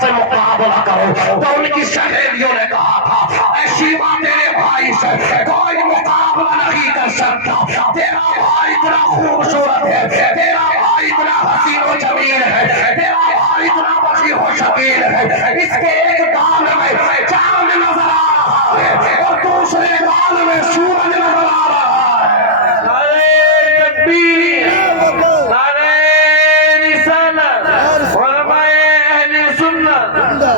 سے مقابلہ کرو۔ تو ان کی سہیلیوں نے کہا تھا اے شیما تیرے بھائی سے کوئی مقابلہ نہیں کر سکتا، تیرا بھائی اتنا خوبصورت ہے، تیرا بھائی اتنا حسین و جمیل ہے، تیرا بھائی اتنا وسیع و شکیل ہے، اس کے ایک گال میں چاند نظر آ رہا ہے اور دوسرے گال میں سورج نظر آ رہا ہے۔ نعرہ تکبیر، نعرہ رسالت، علماء اہل سنت،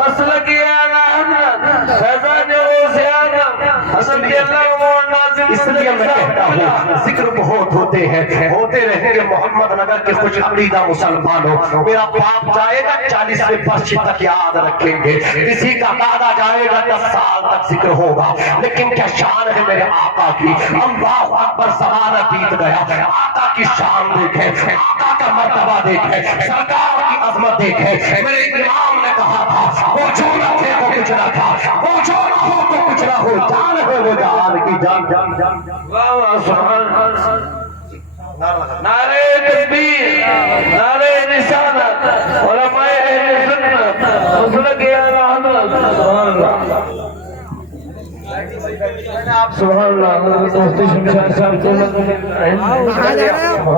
مسلک اعلی حضرت فیضان غوث اعظم حضرت اللہ ناظم۔ اس لیے میں کہتا ہوں ذکر بہت ہوتے ہیں، ہوتے رہیں گے محمد نگر کے خوش عقیدہ مسلمانوں۔ میرا باپ جائے گا 40ویں برس تک یاد رکھیں گے، کسی کا دادا جائے گا 10 سال تک ذکر ہوگا، لیکن کیا شان ہے میرے آقا کی۔ اللہ اکبر، زمانہ بیت گیا، آقا کی شان دیکھیں، آقا کا مرتبہ دیکھیں، سرکار کی عظمت دیکھیں۔ میرے امام نے کہا تھا وہ جو نہ تھے تو کچھ نہ تھا، وہ جو نہ ہو تو کچھ نہ ہو، جان ہے وہ جان کی جان۔ واہ واہ سبحان اللہ۔ نعرہ تکبیر، نعرہ رسالت، علماء اہل سنت، مسلک اعلی حضرت سبحان اللہ سبحان اللہ۔ مفتی شمشاد صاحب سبحان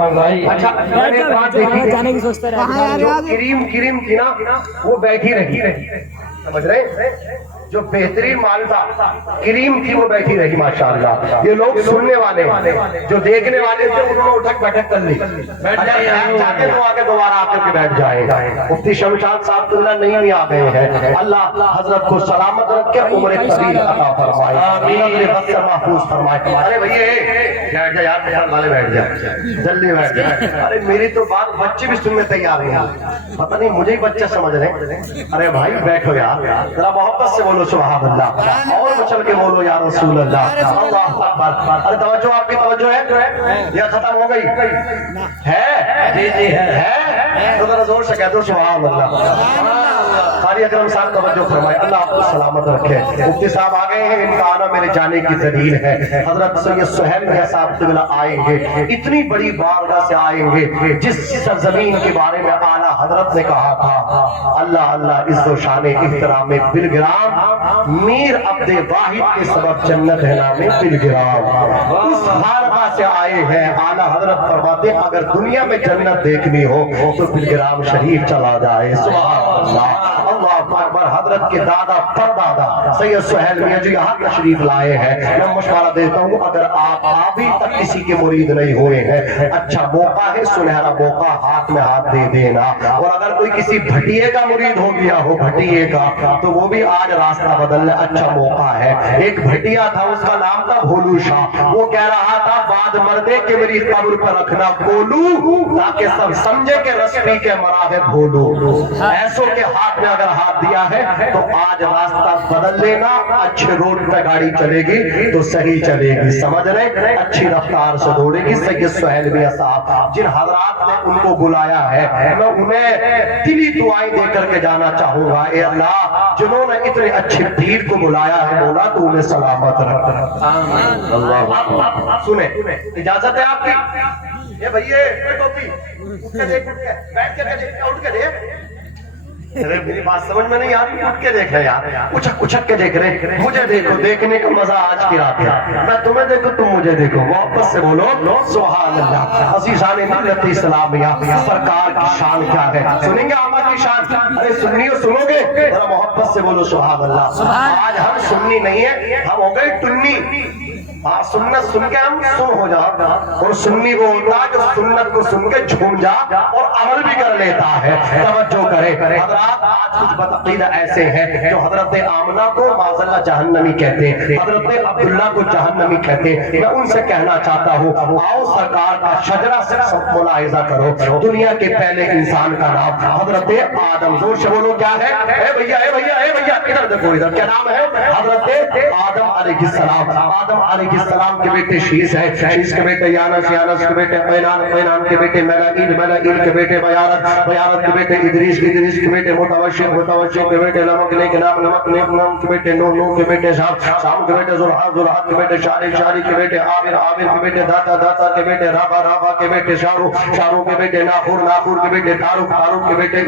اللہ۔ اچھا میں نے بات دیکھی جو کریم تھی نا وہ بیٹھی رہی، سمجھ رہے ہیں؟ جو بہترین مالدہ کریم تھی وہ بیٹھی رہی ماشاءاللہ۔ یہ لوگ سننے والے ہیں، جو دیکھنے والے تھے انہوں نے اٹھک بیٹھک کر لی، چاہتے تو آگے دوبارہ آ کر کے بیٹھ جائے گا۔ مفتی شمشاد صاحب تو نہیں آ گئے ہیں، اللہ حضرت کو سلامت رکھ کے عمر طویل عطا فرمائے، نظر بد سے محفوظ فرمائے۔ ارے بھیا بیٹھ جا یار، بہار والے بیٹھ جا، جلدی بیٹھ جا۔ ارے میری تو بات بچے بھی سننے تیار ہیں، پتہ نہیں مجھے ہی بچہ سمجھ رہے ہیں۔ ارے بھائی بیٹھو یار، ذرا محبت سے بولو سبحان اللہ، اور اچھل کے بولو یا رسول اللہ، اللہ اکبر۔ ارے توجہ، آپ کی توجہ ہے یا ختم ہو گئی ہے؟ جی جی ہے، تو ذرا زور سے کہہ دو سبحان اللہ۔ قاری اکرم صاحب توجہ فرمائے، اللہ آپ کو سلامت رکھے۔ مفتی صاحب آ گئے ہیں، ان کا آنا میرے جانے کی دلیل ہے۔ حضرت سید سہیل میاں صاحب قبلہ آئیں گے، اتنی بڑی بارگاہ سے آئیں گے جس سرزمین کے بارے میں اعلیٰ حضرت نے کہا تھا اللہ اللہ عز و شان احترام بلگرام، میر عبد واحد کے سبب جنت ہے نام بلگرام۔ اس بارگاہ سے آئے ہیں، اعلیٰ حضرت فرماتے ہیں اگر دنیا میں جنت دیکھنی ہو تو بلگرام شریف چلا جائے۔ سبحان اللہ، اللہ اکبر۔ حضرت کے دادا پردادا سید سہیل میاں جو یہاں تشریف لائے ہیں، میں مشورہ دیتا ہوں اگر آپ ابھی تک کسی کے مرید نہیں ہوئے ہیں، اچھا موقع ہے، سنہرا موقع، ہاتھ میں ہاتھ دے دینا۔ اور اگر کوئی کسی بھٹیے کا مرید ہو گیا ہو، بھٹیے کا، تو وہ بھی آج راستہ بدلنے اچھا موقع ہے۔ ایک بھٹیا تھا، اس کا نام تھا بھولو شاہ، وہ کہہ رہا تھا بعد مردے کے میری قبر پر رکھنا کولو، تاکہ سب سمجھے کہ رسپی کے مرا ہے بھولو۔ ایسوں کے ہاتھ میں اگر ہاتھ دیا ہے تو آج راستہ بدل لینا، اچھے روڈ پہ گاڑی چلے گی تو صحیح چلے گی، سمجھ رہے، اچھی رفتار سے دوڑے گی۔ سید سہیل میاں صاحب جن حضرات نے ان کو بلایا ہے، میں انہیں دلی دعائیں دے کر کے جانا چاہوں گا، اے اللہ جنہوں نے اتنے اچھے پیر کو بلایا ہے مولا تو انہیں سلامت رکھ۔ اللہ سنیں، اجازت ہے آپ کی؟ یہ بھئیے ٹوپی اٹھ کے دیکھ، بیٹھ کے دیکھ، اٹھ کے دیکھ۔ ارے میری بات سمجھ میں نہیں آتی، اٹھ کے دیکھ رہے یار، اچھک اچھک کے دیکھ رہے، مجھے دیکھو، دیکھنے کا مزہ آج کی رات ہے، میں تمہیں دیکھو تم مجھے دیکھو، محبت سے بولو سبحان اللہ۔ عزیزان ملت اسلامیہ، سرکار کی شان کیا ہے، سنیں گے آقا کی شان؟ ارے سنیو، سنو گے؟ ذرا محبت سے بولو سبحان اللہ۔ آج ہم سنی نہیں ہے، ہم ہو گئے ٹنی۔ سنت سن کے ہم سن ہو جا، اور سنی وہ ہوتا ہے جو سنت کو سن کے جھوم جا اور عمل بھی کر لیتا ہے۔ توجہ کرے حضرات، آج کچھ بدعقیدہ ایسے ہیں جو حضرت آمنہ کو معاذ اللہ جہنمی کہتے ہیں، حضرت عبداللہ کو جہنمی کہتے ہیں۔ میں ان سے کہنا چاہتا ہوں آؤ سرکار کا شجرہ سے ملاحظہ کرو، دنیا کے پہلے انسان کا نام حضرت آدم، زور سے بولو کیا ہے؟ اے بھیا اے بھیا اے بھیا، ادھر دیکھو، ادھر کیا نام ہے؟ حضرت آدم علیہ السلام۔ آدم علیہ السلام کے بیٹے شیس ہے، شیس کے بیٹے یانس، یانس کے بیٹے قینان، قینان کے بیٹے ملائیل، ملائیل کے بیٹے بیارت، بیارت کے بیٹے ادریس، ادریس کے بیٹے متوشق، متوشق کے بیٹے نمک، لے کے نام نمک، نم کے بیٹے نوح، نوح کے بیٹے شام، شام کے بیٹے زرحات، زرحات کے بیٹے شاری، شاری کے بیٹے عامر، عامر کے بیٹے داتا، داتا کے بیٹے رابا، رابا کے بیٹے شارو، شارو کے بیٹے ناخور، ناخور کے بیٹے تاروق، تاروق کے بیٹے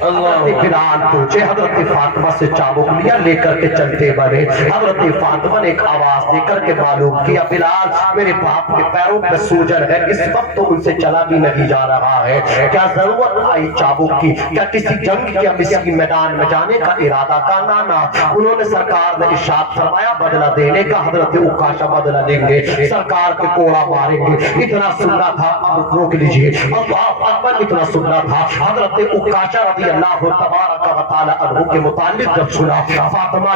حضرت بلال پوچھے، حضرت فاطمہ سے چابک لیا، لے کر کے چلتے بنے۔ حضرت فاطمہ نے ایک آواز دے کر کے معلوم کیا، بلال میرے باپ کے پیروں پہ سوجن ہے، اس وقت تو ان سے چلا بھی نہیں جا رہا ہے، کیا ضرورت آئی چابک کی؟ کیا کسی جنگ یا کسی میدان میں جانے کا ارادہ کا؟ نانا، انہوں نے سرکار نے ارشاد فرمایا بدلہ دینے کا، حضرت عکاشہ بدلہ لیں گے، سرکار کے کوڑا ماریں گے۔ اتنا سننا تھا، اب روک لیجئے، اللہ اکبر، اتنا سننا تھا۔ حضرت عکاشہ رضی اللہ تبارک و تعالی عنہ کے متعلق جب سنا، فاطمہ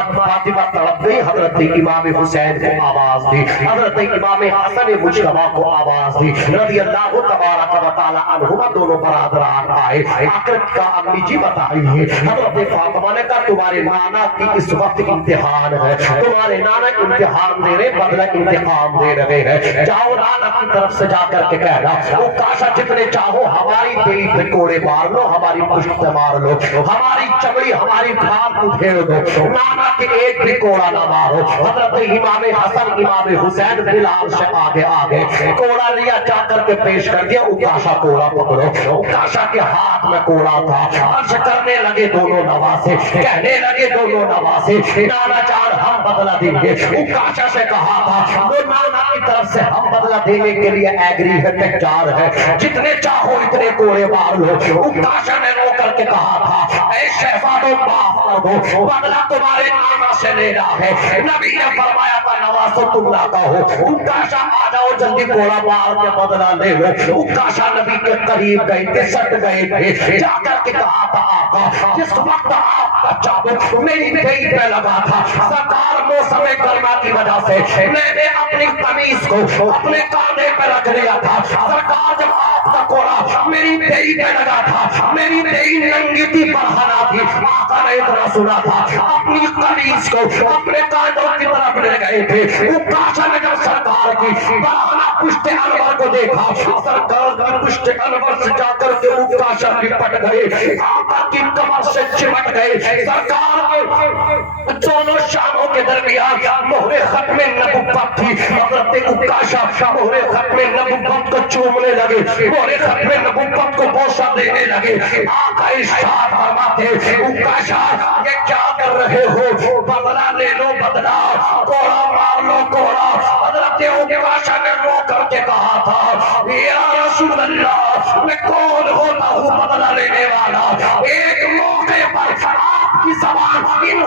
تڑپ گئی، حضرت امام حسین کو آواز دی، حضرت امام حسن مجتبیٰ کو آواز دی، رضی اللہ تبارک و تعالی عنہما دونوں برادران آئے، آخر کا امی جی بتائیے۔ حضرت فاطمہ نے کہا تمہارے نانا کی اس وقت امتحان ہے، تمہارے نانا امتحان دے رہے، بدلہ انتقام دے رہے ہیں، جاؤ نانا کی طرف سے جا کر کے کہنا عکاشہ جتنے چاہو ہماری پیٹ پہ کوڑے مار لو، ہماری پشت پہ مار لو، ہماری چمڑی ہماری کھال کو پھیر دو، نانا کے ایک بھی کوڑا نہ مارو۔ حضرت امام حسن امام حسین بلال سے آگے آگے کوڑا لیا، جا کر کے پیش کر دیا، عکاشہ کوڑا پکڑو۔ عکاشہ کے ہاتھ میں کوڑا تھا، عرض کرنے لگے دونوں نواسے، کہنے لگے دونوں نواسے نانا جان ہم بدلہ دیں گے۔ عکاشہ سے کہا تھا وہ نانا کی طرف سے ہم بدلہ دینے کے لیے ایگری ہے، تیار ہے، جتنے چاہو اتنے کوڑے مار لو۔ عکاشہ نے رو کر کے کہا تھا اے شہزادو معاف کر دو، بدلہ تمہارے نانا سے لینا ہے۔ نبی نے فرمایا تھا نواسو تم نہ کہو، عکاشہ آ جاؤ جلدی کوڑا مار کے بدلہ لے لو۔ عکاشہ نبی کے قریب گئے تھے، سٹ گئے تھے، جا کر کے کہا تھا آقا جس وقت آپ کا چابک میری پیٹ پہ لگا تھا، سرکار موسم گرما کی وجہ سے میں نے اپنی قمیص کو اپنے کاندھے پہ رکھ لیا تھا، سرکار جب آپ کا کوڑا میری پیٹ پہ لگا تھا، میری پیٹ ننگی تھی برہنہ تھی، آقا نے اتنا سنا تھا، اپنی قمیص کو اپنے کاندھوں کی طرف لے گئے تھے۔ عکاشہ نے جب سرکار کی برہنہ پشت انور کو دیکھا، سرکار کی پشت انور سے جا کر کے عکاشہ لپٹ گئے، آقا کی کمر سے چمٹ گئے، سرکار کے دونوں شانوں کے درمیان مہر ختم نبوت تھی۔ حضرت عکاشہ مہر ختم نبوت کو چومنے لگے، مہر ختم نبوت کو بوسہ دینے لگے۔ آقا ارشاد فرماتے عکاشہ یہ کیا کر رہے ہو؟ بدلہ لے لو بدلہ، کوڑا مار لو کوڑا۔ حضرت عکاشہ نے رو کر کے کہا تھا یا رسول اللہ میں کون ہوتا ہوں بدلہ لینے والا؟ ایک موقع پر آپ کی زبان ان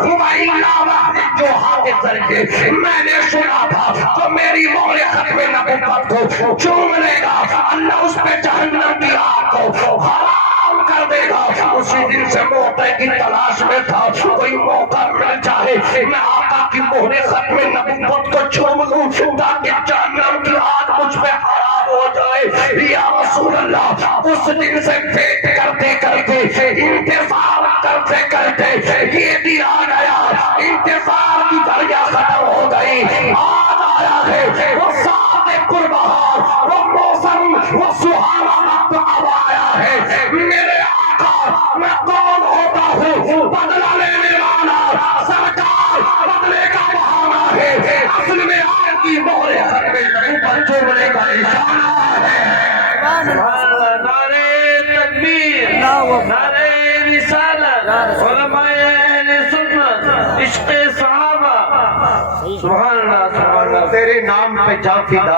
جو ہاتھ کے ذریعے میں نے سنا تھا تو میری مہر ختم نبوت کو چوم لے گا، اللہ اس پہ جہنم کی آگ کو حرام کر دے گا۔ اسی دن سے موقع کی تلاش میں تھا، کوئی موقع مل جائے میں آقا کی مہر ختم نبوت کو چوم لوں تاکہ جہنم کی آگ مجھ پہ حرام ہو جائے۔ یا رسول اللہ اس دن سے ویٹ کرتے کرتے انتظار کرتے کرتے یہ دن آ گیا، انتظار کی گھڑیاں ختم ہو گئی، آج آیا ہے وہ ساتھ قربان، وہ موسم وہ سہانا وقت اب آیا ہے۔ میرے آقا میں کون ہوتا ہوں؟ بدلہ لینے والا، سرکار بدلے کا بہانہ ہے، اصل میں آج کی مہر ختم چومنے کا نشانہ ہے۔ نعرے تکبیر، نعرے رسالت، علماء اہل سنت، عشق صحابہ، سبحان اللہ سبحان اللہ۔ تیرے نام پہ جان فدا،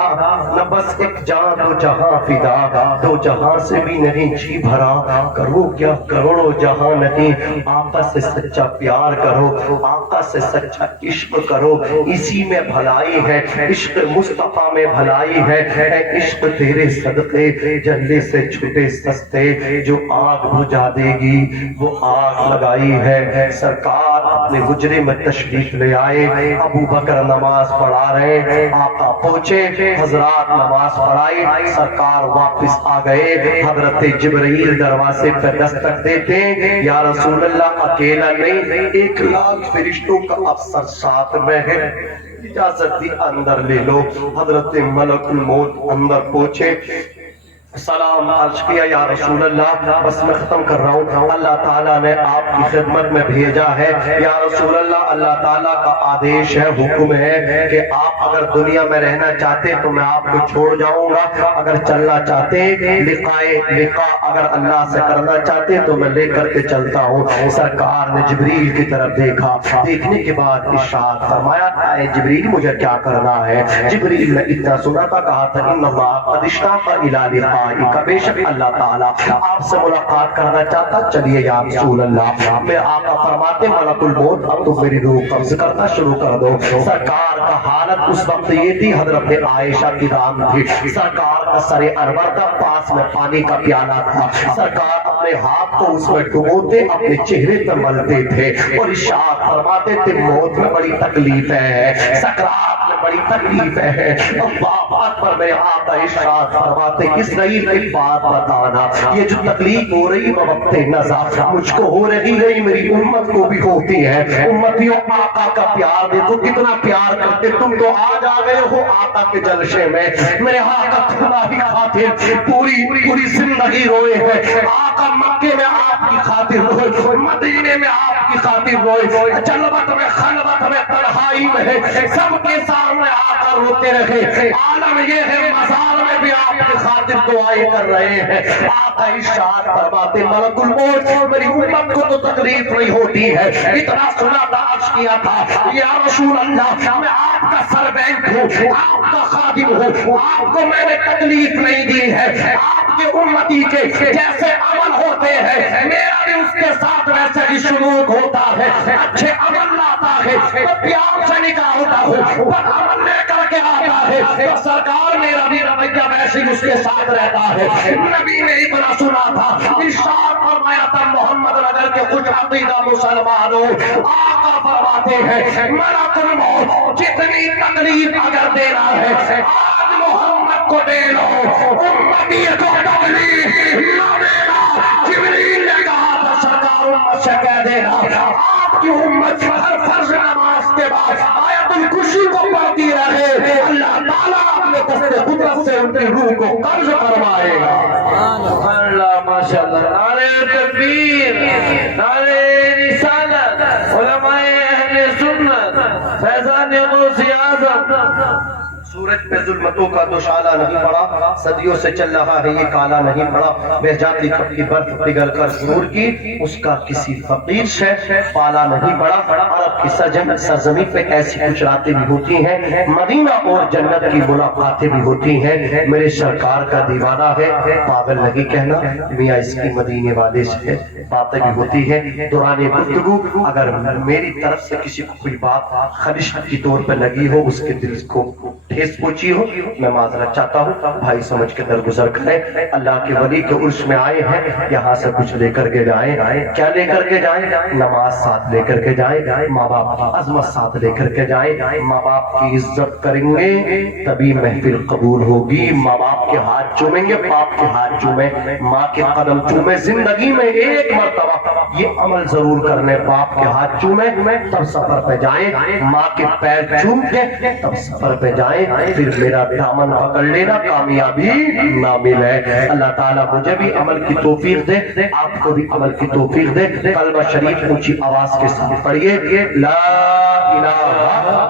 نہ بس ایک جان دو جہاں فدا، دو جہاں سے بھی نہیں جی بھرا، کرو کیا کروڑوں جہاں نہیں، آقا سے سچا پیار کرو، آقا سے سچا عشق کرو، اسی میں بھلائی ہے، عشق مصطفیٰ میں بھلائی ہے۔ اے عشق تیرے صدقے جلے سے چھٹے سستے، جو آگ بجھا دے گی وہ آگ لگائی ہے۔ سرکار اپنے حجرے میں تشریف لے آئے، ابو بکر نماز پڑھا رہے ہیں، آقا پہنچے، حضرات نماز پڑھائی، سرکار واپس آ گئے، حضرت جبرائیل دروازے پہ دستک دیتے یا رسول اللہ اکیلا نہیں، 1,00,000 فرشتوں کا افسر ساتھ میں ہے، اجازت دی اندر لے لو۔ حضرت ملک الموت اندر پہنچے، سلام عرض کیا یا رسول اللہ، بس میں ختم کر رہا ہوں، اللہ تعالیٰ نے آپ کی خدمت میں بھیجا ہے یا رسول اللہ، اللہ تعالیٰ کا آدیش ہے، حکم ہے کہ آپ اگر دنیا میں رہنا چاہتے تو میں آپ کو چھوڑ جاؤں گا، اگر چلنا چاہتے لقاء اگر اللہ سے کرنا چاہتے تو میں لے کر کے چلتا ہوں۔ سرکار نے جبریل کی طرف دیکھا، دیکھنے کے بعد ارشاد فرمایا اے جبریل مجھے کیا کرنا ہے؟ جبریل نے اتنا سنا تھا، کہا تھا ان اللہ قد اشتاق الی لقائک، بے شک اللہ تعالیٰ آپ سے ملاقات کرنا چاہتا، چلیے یا رسول اللہ۔ میں آقا فرماتے ملک الموت اب تو میری روح قبض کرنا شروع کر دو۔ سرکار کا حالت اس وقت یہ تھی، حضرت عائشہ کی رام تھی، سرکار کا سر انور تھا، پاس میں پانی کا پیالہ تھا، سرکار اپنے ہاتھ کو اس میں ڈبوتے اپنے چہرے پر ملتے تھے اور ارشاد فرماتے تھے موت میں بڑی تکلیف ہے، سکرات میں بڑی تکلیف ہے۔ اللہ اکبر، میرے آقا ارشاد فرماتے اسرائیل کی بات بتانا، یہ جو تکلیف ہو رہی وہ وقت نظر مجھ کو ہو رہی ہے، میری امت کو بھی ہوتی ہے۔ امتیوں آقا کا پیار دیکھو کتنا پیار کرتے، تم تو آج آ گئے ہو آقا کے جلسے میں، میرے آقا تمہاری خاطر پوری زندگی روئے ہیں، آقا مکے میں آپ کی خاطر روئے، مدینے میں آپ کی خاطر روئے، جلوت میں خلوت میں تنہائی میں سب کے سامنے آقا روتے رہے۔ عالم یہ ہے مزار میں بھی آپ کی خاطر دعائیں کر رہے ہیں۔ آقا ارشاد فرماتے ملک الموت میری امت کو تو تکلیف نہیں ہوتی ہے، اتنا سنا تھا عرض کیا تھا یا رسول اللہ میں آپ کا سربینک ہوں، آپ کا خادم ہوں، آپ کو میں نے تکلیف نہیں دی ہے، آپ کے امتی کے جیسے عمل ہوتے ہیں میرا بھی اس کے ساتھ ویسے ہی سلوک ہوتا ہے، اچھے عمل لاتا ہے تو پیار سے نکالتا ہوں، بد عمل لے کر کے آتا ہے تو سرکار میرا بھی رویہ ویسے ہی اس کے ساتھ رہتا ہے۔ نبی نے اتنا سنا تھا، ارشاد فرمایا تھا محمد نگر کے کچھ عقیدہ مسلمانوں، آقا فرماتے ہیں ملک الموت جتنی تکلیف اگر دینا ہے آج محمد کو دے لو، امتی کو تکلیف نہ دینا۔ جبریل نے کہا تھا سرکار امت سے کہہ دینا آپ کی امت ہر فرض نماز کے بعد آیت الکرسی کو پڑھتی رہے، اللہ تعالیٰ اپنے دست قدرت سے ان کی روح کو قبض فرمائے گا۔ اللہ ماشاءاللہ، نعرہ تکبیر، نعرہ رسالت، علماء اہل سنت، فیضان غوث اعظم۔ سورج پہ ظلمتوں کا دوشالہ نہیں پڑا، صدیوں سے چل رہا ہے یہ کالا نہیں پڑا، بہ جاتی کب کی برف پگھل کر نور کی اس کا کسی فقیر سے پالا نہیں پڑا۔ عرب کی سرزمین پہ ایسی کچھ راتیں بھی ہوتی ہیں، مدینہ اور جنت کی ملاقاتیں بھی ہوتی ہیں۔ میرے سرکار کا دیوانہ ہے، پاگل نہیں کہنا، میاں اس کی مدینے والے سے باتیں بھی ہوتی ہیں۔ دوران گفتگو اگر میری طرف سے کسی کو کوئی بات خدش کی طور پہ لگی ہو، اس کے دل کو ٹھیس پہنچی ہو، میں معذرت چاہتا ہوں، بھائی سمجھ کے درگزر کریں۔ اللہ کے ولی کے عرش میں آئے ہیں، یہاں سے کچھ لے کر کے جائیں، کیا لے کر کے جائیں؟ نماز ساتھ لے کر کے جائیں، ماں باپ کی عظمت ساتھ لے کر کے جائیں، ماں باپ کی عزت کریں گے تبھی محفل قبول ہوگی۔ ماں باپ کے ہاتھ چومیں گے، باپ کے ہاتھ چومیں، ماں کے قدم چومیں، زندگی میں ایک مرتبہ یہ عمل ضرور کرنے، باپ کے ہاتھ چومیں تب سفر پہ جائیں، ماں کے پیر چوم کے تب سفر پہ جائیں، پھر میرا دامن پکڑ لینا، کامیابی نہ ملے۔ اللہ تعالیٰ مجھے بھی عمل کی توفیق دے، آپ کو بھی عمل کی توفیق دے۔ کلمہ شریف اونچی آواز کے ساتھ پڑھیے، لا الہ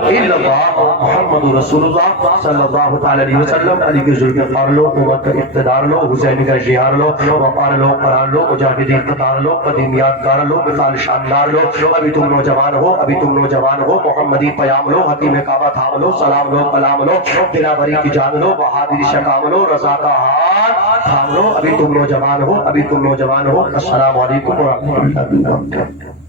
الا اللہ محمد رسول اللہ صلی اللہ تعالی علیہ وسلم۔ علی کی ظلم پار لو، امت کا اقتدار لو، حسین کا جہار لو، وقار لو، قرار لو، مجاہدین قطار لو، قدیم یادگار لو، مثال شاندار لو۔ ابھی تم نوجوان ہو، ابھی تم نوجوان ہو، محمدی پیام لو، حکیم کعبہ تھام لو، سلام لو، کلام لو، دلاوری کی جان لو، بہادری شکام لو، رضا کا ہاتھ تھام لو۔ ابھی تم نوجوان ہو، ابھی تم نوجوان ہو۔ السلام علیکم ورحمۃ اللہ وبرکاتہ۔